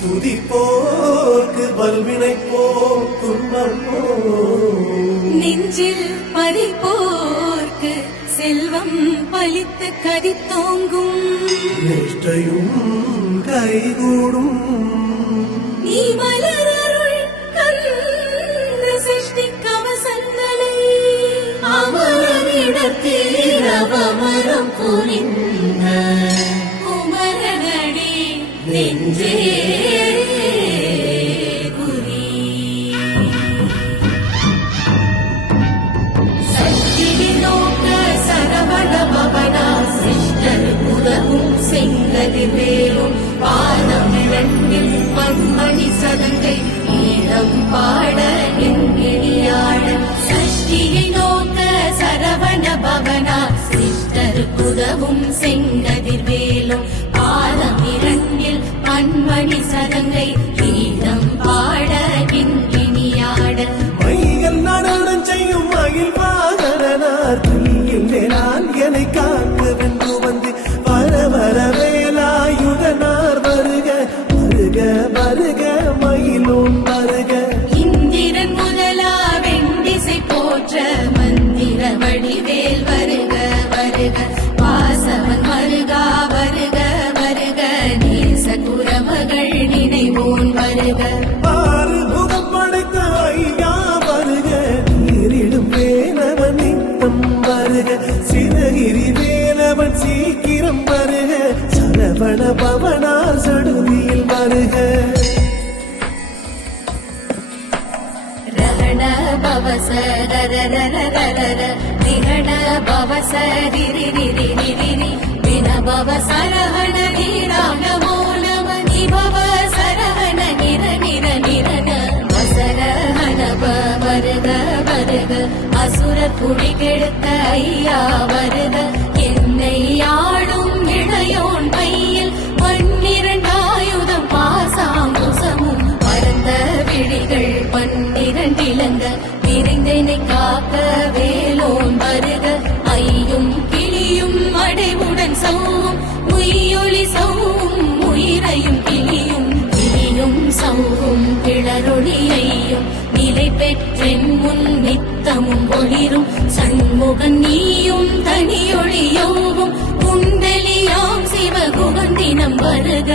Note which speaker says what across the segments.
Speaker 1: துதி போக்கு பல்வினை போர் துன்பம்
Speaker 2: நெஞ்சில் பதி போர்க்கு செல்வம் பழித்து கதித்தோங்கும்.
Speaker 1: நிஷ்டையும் கைகூடும்.
Speaker 2: நீ மலரருள் கந்த சிருஷ்டி கவசங்களை. அமரனிடத்தில் அவமரம் கூறின் நெஞ்சே செங்கதிர் வேலும் பாதம் இரண்டில் பன்மணி சதங்கை ஈழம் பாட நெஞ்செடியாட சஷ்டியை நோக்க சரவண பவனா சிஷ்டருக்கு உதவும் செங்கல் சரர திகண பவ சரிரி தின பவ சரஹண நீரா நமோ நம நிபவ சரஹண நிர நிர நிரன வசரஹண வருக வருக அசுர குடி கெடுத்த ஐயா வருக என்னை ஆளும் இளையோன் கையில் பன்னிரண்டாயுதம் பாசாங்குசமும் பரந்த விழிகள் பன்னிரண்டிலங்க என்னை காக்க வேலோன் வருக. ஐயும் கிளியும் அடைவுடன் சௌவும் உயிரொளி சௌவும் உயிரையும் கிளியும். கிளியும் சௌவும் கிளரொளியையும் நிலை பெற்றென் முன் நித்தமும் ஒளிரும் சண்முகன் நீயும் தனியொளியோவும் குண்டலியாம் சிவகுகந்தினம் வருக.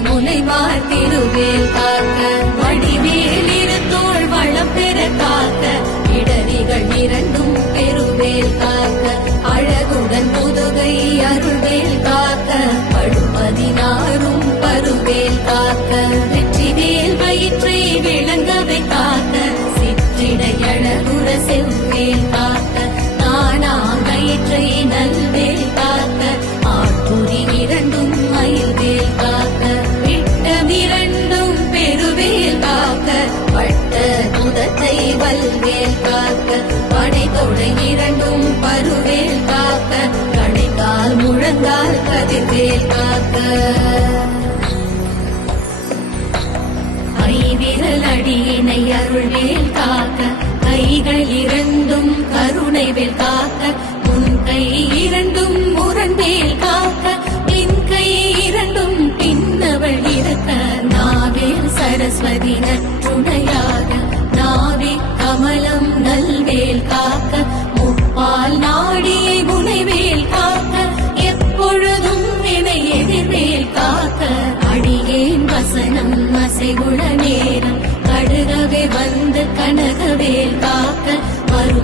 Speaker 2: உனை பார்த்திருவேல் காக்க அருள்வேல் காக்க கைகள் இரண்டும் கருணை வேல் காக்க முன் கை இரண்டும் முரண்மேல் காக்க பின் கை இரண்டும் பின்னவள் இருக்க நாவேல் சரஸ்வதி நற்றுணையாக நாவே கமலம் நல்வேல் காக்க முப்பால் நாடியை முனைவேல் காக்க எப்பொழுதும் என எதிர்வேல் காக்க அடியேன் வசனம் அசைகுள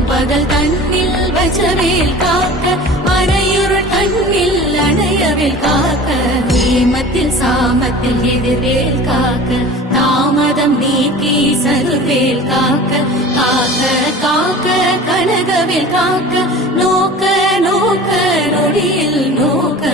Speaker 2: பகல் தன்னில் வச்சவேல் காக்க மறையுருள் தன்னில் அணையவேல் காக்க. நேமத்தில் சாமத்தில் எதிர்வேல் காக்க தாமதம் நீக்கி சருவேல் காக்க. காக்க காக்க கனகவேல் காக்க நோக்க நோக்க நொடியில் நோக்க.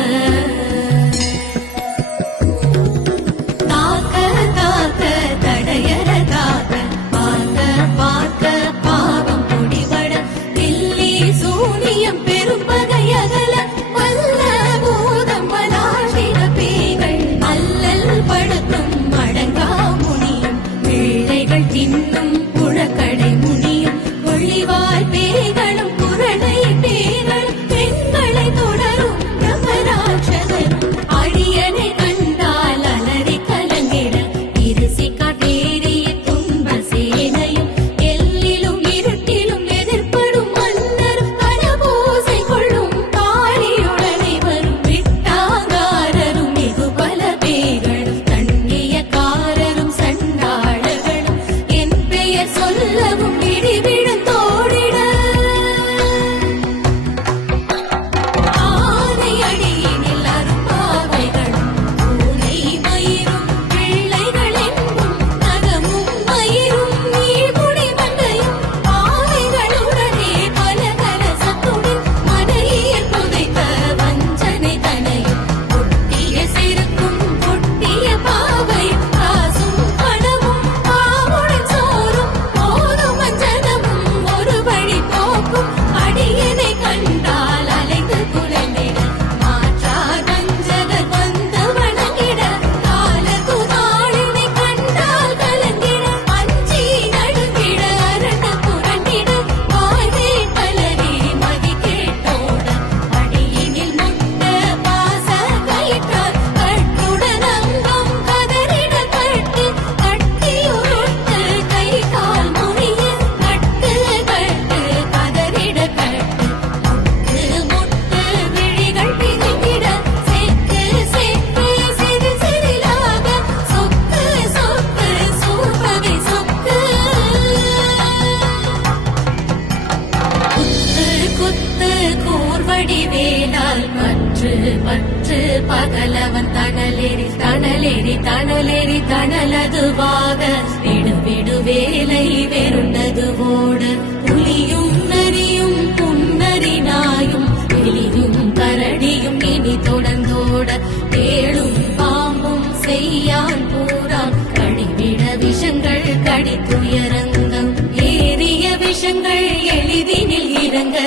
Speaker 2: தணலதுவாக விடு விடு வேலை வெருண்டது ஓட. புலியும் நரியும் புன்னரினாயும் எலியும் கரடியும் இனி தொடர்ந்தோட. தேடும் பாம்பும் செய்யான் பூரான் கடிவிட விஷங்கள் கடித்துயரங்கம். ஏறிய விஷங்கள் எளிதினில் இறங்க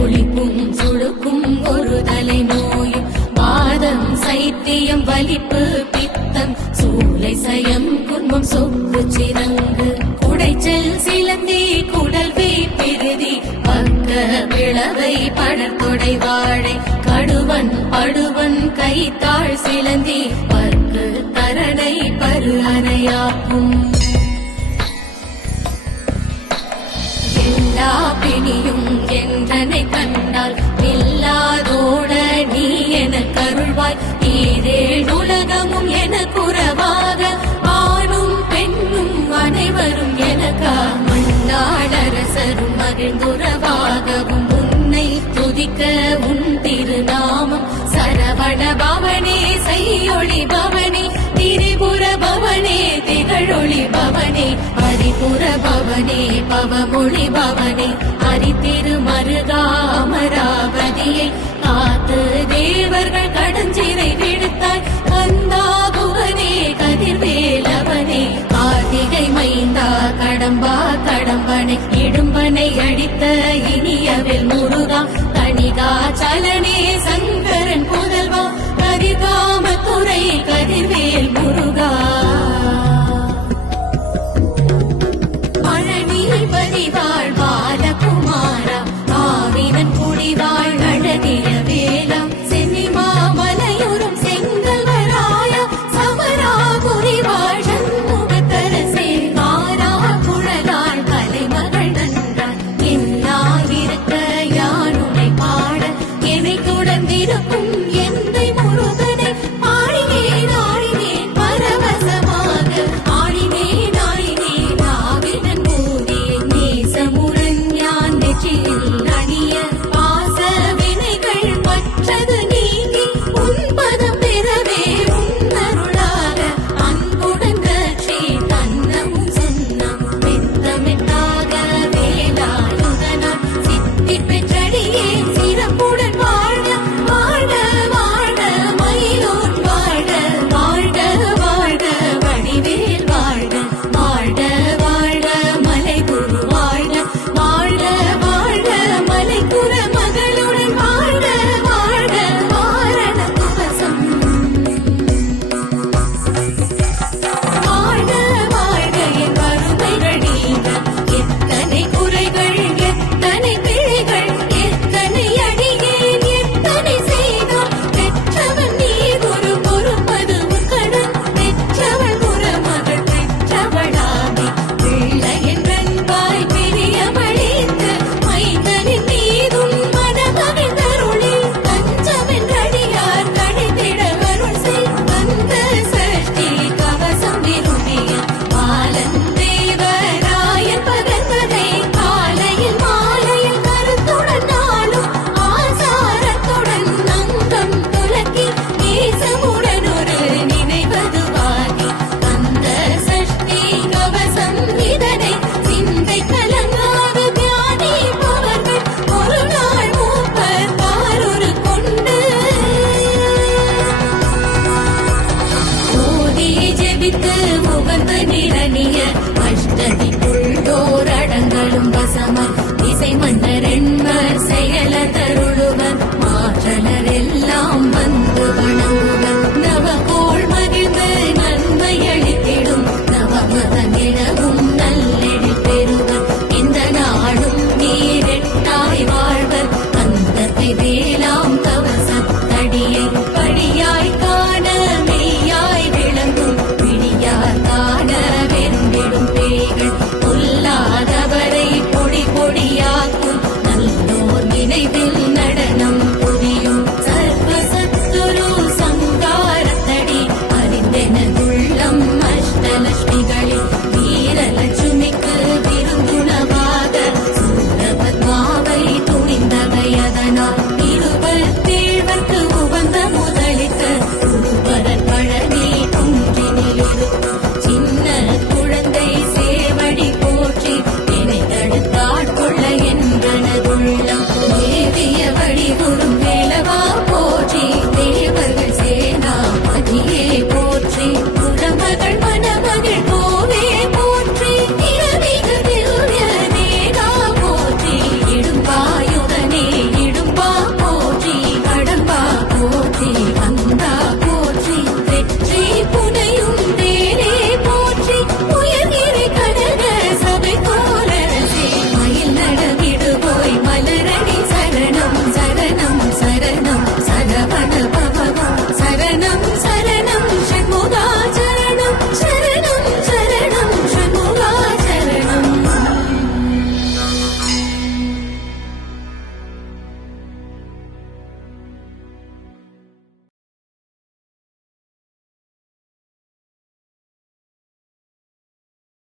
Speaker 2: ஒளிப்பும் சுழுக்கும் ஒரு தலை நோயும் வாதம் சைத்தியம் வலிப்பு பித்தம் சயம் குன்மம் சொக்கு சிறங்கு குடைச்சல் சிலந்தி குடல் பிரிதி. பக்க விளவை படர்தொடை வாழை கடுவன் படுவன் கைத்தாள் சிலந்தி. பற்கு தரணை பரு அணையாக்கும். எல்லா பிணியும் என்றனை கண்டால் இல்லாதோட நீ என கருள்வாய். ஈரேழ் உலகமும் மகிழ்ந்துறவாகவும் உன்னை துதிக்க உன் திருநாமம். சரவண பவனே செய்யொளி பவனே திரிபுர பவனே திகழொளி பவனே பரிபுர பவனே பவமொழி பவனே. அரித்திரு மருகா அமராவதியை காத்து தேவர்கள் கடஞ்சிரை விடுத்தாய். வந்தார் அடித்த இனியவில் முருகா தனிகா சலனே சங்க